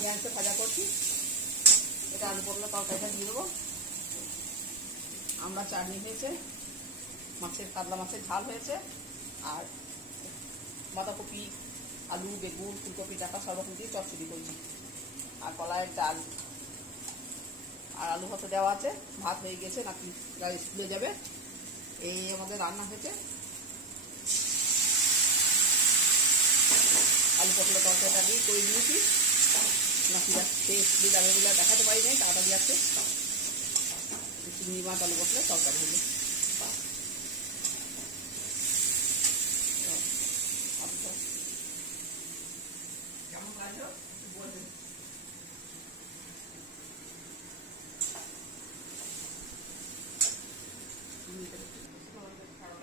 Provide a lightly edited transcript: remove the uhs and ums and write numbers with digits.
পেঁয়াজটা ভাজা করছি। এটা আলু পটলের তরকারিটা দিয়ে দেবো। আমরা চাটনি হয়েছে, কাতলা মাছের ঝাল হয়েছে, আর বাঁধাকপি, আলু, বেগুন, ফুলকপি, ডাঁটা সব রকম দিয়ে চচ্চড়ি করছি, আর কলাইয়ের ডাল, আর আলু ভাতে দেওয়া আছে। ভাত হয়ে গেছে, নাকি গাড়ি স্কুলে যাবে। এই আমাদের রান্না হয়েছে। আলু পটলের তরকারিটা দিয়ে করে নিয়েছি। নাকি যাচ্ছে স্কুলে যাবে বলে দেখাতে পারি নাই, তাড়াতাড়ি যাচ্ছে। চিংড়ি মাছ আলু পটলের তরকারি হলো। কেমন লাগলো?